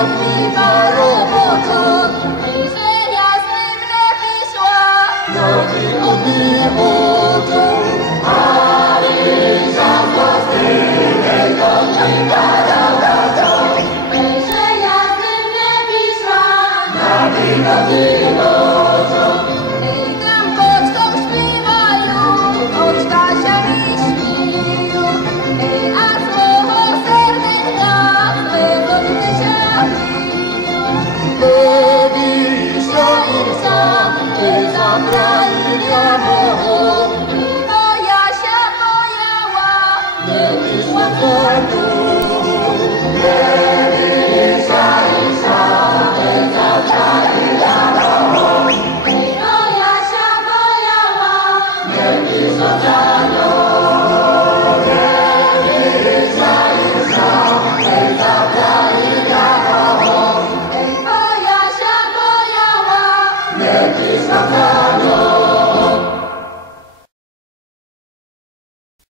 Miła robota, i że ja ze mną wyszła. Nogi odniewota, ale za własnego życia rada. I że ja ze mną wyszła. Nogi odniewota. I tam pocztą śpiewają, oczka się śmieją. I a słowo serdenka, leżące się kryją. Lewisza Irsa, i zabrali jamowo. I moja się bojała, nie wyszła z domu. Lewisza Irsa, i zabrali jamowo. I moja się bojała, nie wyszła z domu. Lewisza Irsa, i zabrali jamowo. I moja się bojała, nie wyszła z domu.